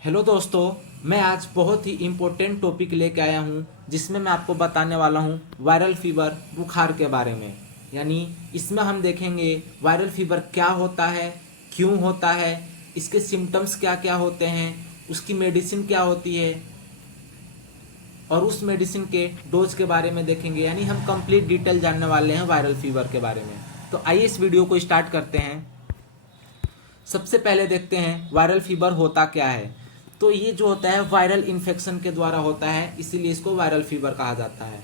Hello दोस्तों, मैं आज बहुत ही इम्पोर्टेंट टॉपिक लेके आया हूँ जिसमें मैं आपको बताने वाला हूँ वायरल फीवर बुखार के बारे में। यानी इसमें हम देखेंगे वायरल फीवर क्या होता है, क्यों होता है, इसके सिम्टम्स क्या क्या होते हैं, उसकी मेडिसिन क्या होती है और उस मेडिसिन के डोज के बारे में देखेंगे। यानी हम कंप्लीट डिटेल जानने वाले हैं वायरल फीवर के बारे में। तो आइए इस वीडियो को स्टार्ट करते हैं। सबसे पहले देखते हैं वायरल फीवर होता क्या है। तो ये जो होता है वायरल इन्फेक्शन के द्वारा होता है, इसीलिए इसको वायरल फीवर कहा जाता है।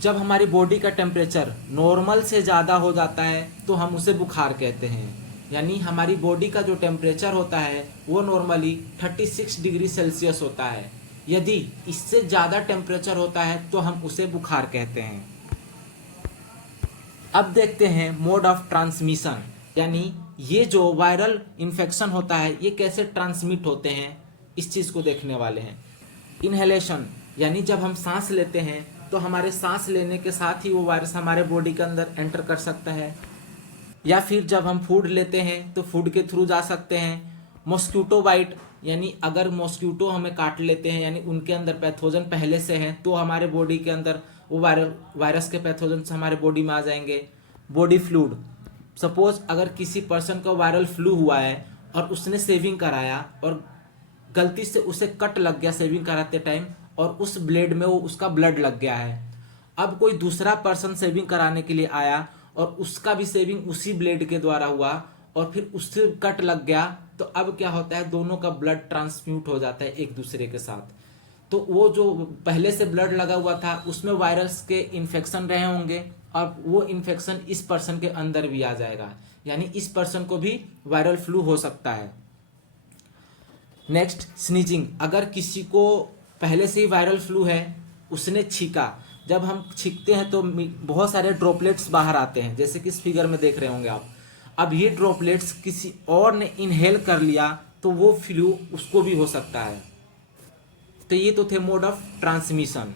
जब हमारी बॉडी का टेम्परेचर नॉर्मल से ज़्यादा हो जाता है तो हम उसे बुखार कहते हैं। यानी हमारी बॉडी का जो टेम्परेचर होता है वो नॉर्मली 36 डिग्री सेल्सियस होता है। यदि इससे ज़्यादा टेम्परेचर होता है तो हम उसे बुखार कहते हैं। अब देखते हैं मोड ऑफ ट्रांसमिशन, यानी ये जो वायरल इन्फेक्शन होता है ये कैसे ट्रांसमिट होते हैं, इस चीज़ को देखने वाले हैं। इनहेलेशन, यानी जब हम सांस लेते हैं तो हमारे सांस लेने के साथ ही वो वायरस हमारे बॉडी के अंदर एंटर कर सकता है। या फिर जब हम फूड लेते हैं तो फूड के थ्रू जा सकते हैं। मॉस्किटो बाइट, यानी अगर मॉस्किटो हमें काट लेते हैं, यानी उनके अंदर पैथोजन पहले से हैं तो हमारे बॉडी के अंदर वो वायरस के पैथोजन हमारे बॉडी में आ जाएंगे। बॉडी फ्लूड, सपोज अगर किसी पर्सन को वायरल फ्लू हुआ है और उसने सेविंग कराया और गलती से उसे कट लग गया सेविंग कराते टाइम और उस ब्लेड में वो उसका ब्लड लग गया है। अब कोई दूसरा पर्सन सेविंग कराने के लिए आया और उसका भी सेविंग उसी ब्लेड के द्वारा हुआ और फिर उससे कट लग गया, तो अब क्या होता है, दोनों का ब्लड ट्रांसफ्यूट हो जाता है एक दूसरे के साथ। तो वो जो पहले से ब्लड लगा हुआ था उसमें वायरस के इन्फेक्शन रहे होंगे और वो इन्फेक्शन इस पर्सन के अंदर भी आ जाएगा, यानी इस पर्सन को भी वायरल फ्लू हो सकता है। नेक्स्ट, स्नीजिंग, अगर किसी को पहले से ही वायरल फ्लू है, उसने छींका, जब हम छींकते हैं तो बहुत सारे ड्रॉपलेट्स बाहर आते हैं, जैसे कि इस फिगर में देख रहे होंगे आप। अब ये ड्रॉपलेट्स किसी और ने इनहेल कर लिया तो वो फ्लू उसको भी हो सकता है। तो ये तो थे मोड ऑफ ट्रांसमिशन।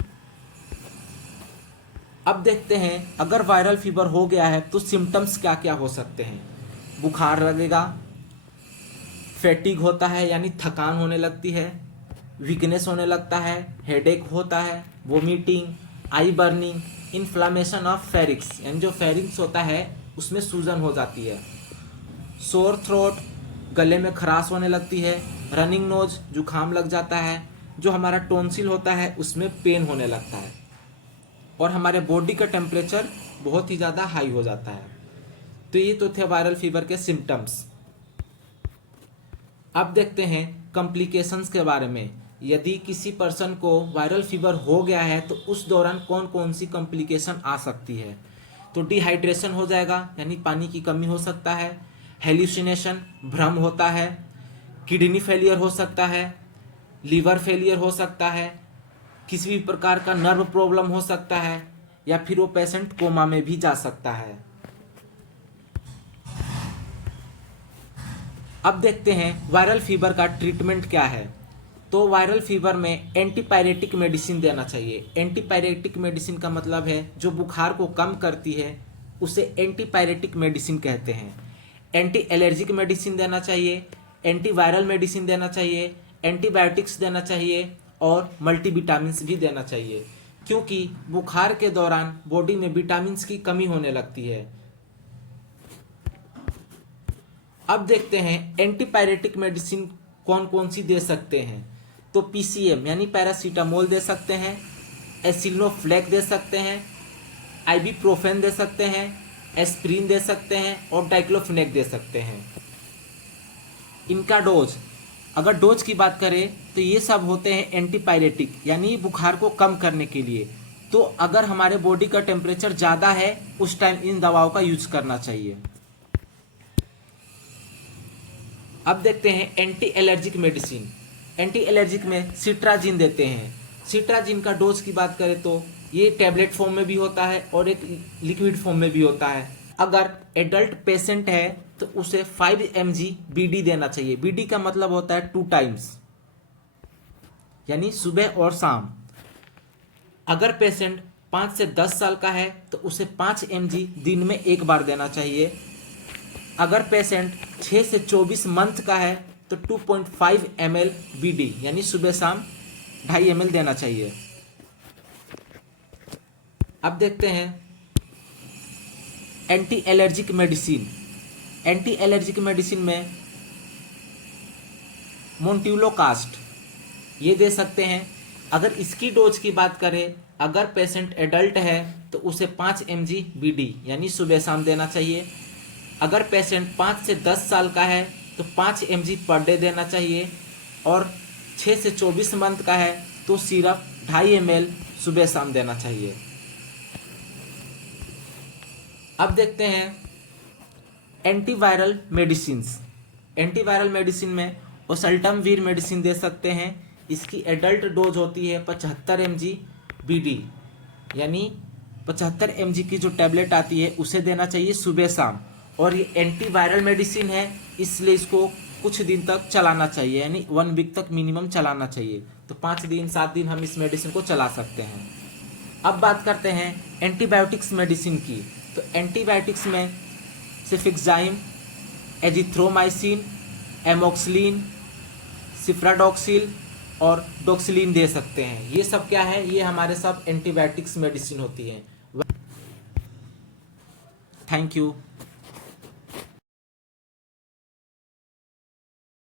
अब देखते हैं अगर वायरल फीवर हो गया है तो सिम्टम्स क्या क्या हो सकते हैं। बुखार लगेगा, फैटिग होता है यानी थकान होने लगती है, वीकनेस होने लगता है, हेडेक होता है, vomiting, eye burning, inflammation of pharynx, यानी जो फेरिक्स होता है उसमें सूजन हो जाती है, सोर थ्रोट, गले में खराश होने लगती है, रनिंग नोज, जुकाम लग जाता है, जो हमारा टोंसिल होता है उसमें पेन होने लगता है और हमारे बॉडी का टेम्परेचर बहुत ही ज़्यादा हाई हो जाता है। तो ये तो थे वायरल फीवर के सिम्टम्स। अब देखते हैं कॉम्प्लिकेशंस के बारे में। यदि किसी पर्सन को वायरल फीवर हो गया है तो उस दौरान कौन कौन सी कॉम्प्लिकेशन आ सकती है। तो डिहाइड्रेशन हो जाएगा, यानी पानी की कमी हो सकता है, हेल्यूसिनेशन, भ्रम होता है, किडनी फेलियर हो सकता है, लीवर फेलियर हो सकता है, किसी भी प्रकार का नर्व प्रॉब्लम हो सकता है, या फिर वो पेशेंट कोमा में भी जा सकता है। अब देखते हैं वायरल फीवर का ट्रीटमेंट क्या है। तो वायरल फीवर में एंटीपायरेटिक मेडिसिन देना चाहिए। एंटीपायरेटिक मेडिसिन का मतलब है जो बुखार को कम करती है, उसे एंटीपायरेटिक मेडिसिन कहते हैं। एंटी एलर्जिक मेडिसिन देना चाहिए, एंटीवायरल मेडिसिन देना चाहिए, एंटीबायोटिक्स देना चाहिए और मल्टीविटामिन्स भी देना चाहिए, क्योंकि बुखार के दौरान बॉडी में विटामिन्स की कमी होने लगती है। अब देखते हैं एंटीपायरेटिक मेडिसिन कौन कौन सी दे सकते हैं। तो पीसीएम यानी पैरासीटामोल दे सकते हैं, एसिलोफ्लेक दे सकते हैं, आइबुप्रोफेन दे सकते हैं, एस्प्रिन दे सकते हैं और डाइक्लोफेनेक दे सकते हैं। इनका डोज, अगर डोज की बात करें तो ये सब होते हैं एंटीपायरेटिक, यानी बुखार को कम करने के लिए। तो अगर हमारे बॉडी का टेम्परेचर ज़्यादा है उस टाइम इन दवाओं का यूज करना चाहिए। अब देखते हैं anti allergic medicine. Anti allergic में सिट्राजिन देते हैं। सिट्राजिन का डोज की बात करें तो ये टैबलेट फॉर्म में भी होता है और एक लिक्विड फॉर्म में भी होता है। अगर एडल्ट पेशेंट है तो उसे 5 mg बीडी देना चाहिए। बीडी का मतलब होता है 2 टाइम्स, यानी सुबह और शाम। अगर पेशेंट 5 से 10 साल का है तो उसे 5 mg दिन में एक बार देना चाहिए। अगर पेशेंट 6 से 24 मंथ का है तो 2.5 ml BD यानी सुबह शाम 2.5 ml देना चाहिए। अब देखते हैं anti allergic medicine. Anti allergic medicine में मोन्ट्यूलोकास्ट ये दे सकते हैं। अगर इसकी डोज की बात करें, अगर पेशेंट एडल्ट है तो उसे 5 mg BD यानी सुबह शाम देना चाहिए। अगर पेशेंट 5 से 10 साल का है तो 5 mg पर डे देना चाहिए, और 6 से 24 मंथ का है तो सिर्फ 2.5 ml सुबह शाम देना चाहिए। अब देखते हैं एंटीवायरल मेडिसिन्स। एंटीवायरल मेडिसिन में ओसल्टमवीर मेडिसिन दे सकते हैं। इसकी एडल्ट डोज होती है 75 mg BD यानी 75 mg की जो टैबलेट आती है उसे देना चाहिए सुबह शाम। और ये एंटीवायरल मेडिसिन है, इसलिए इसको कुछ दिन तक चलाना चाहिए, यानी 1 वीक तक मिनिमम चलाना चाहिए। तो 5 दिन 7 दिन हम इस मेडिसिन को चला सकते हैं। अब बात करते हैं एंटीबायोटिक्स मेडिसिन की। तो एंटीबायोटिक्स में सिफिक्साइम, एजिथ्रोमाइसिन, एमोक्सिलिन, सिफ्राडॉक्सिल और डॉक्सिलिन दे सकते हैं। ये सब क्या है? ये हमारे सब एंटीबायोटिक्स मेडिसिन होती हैं। Thank you.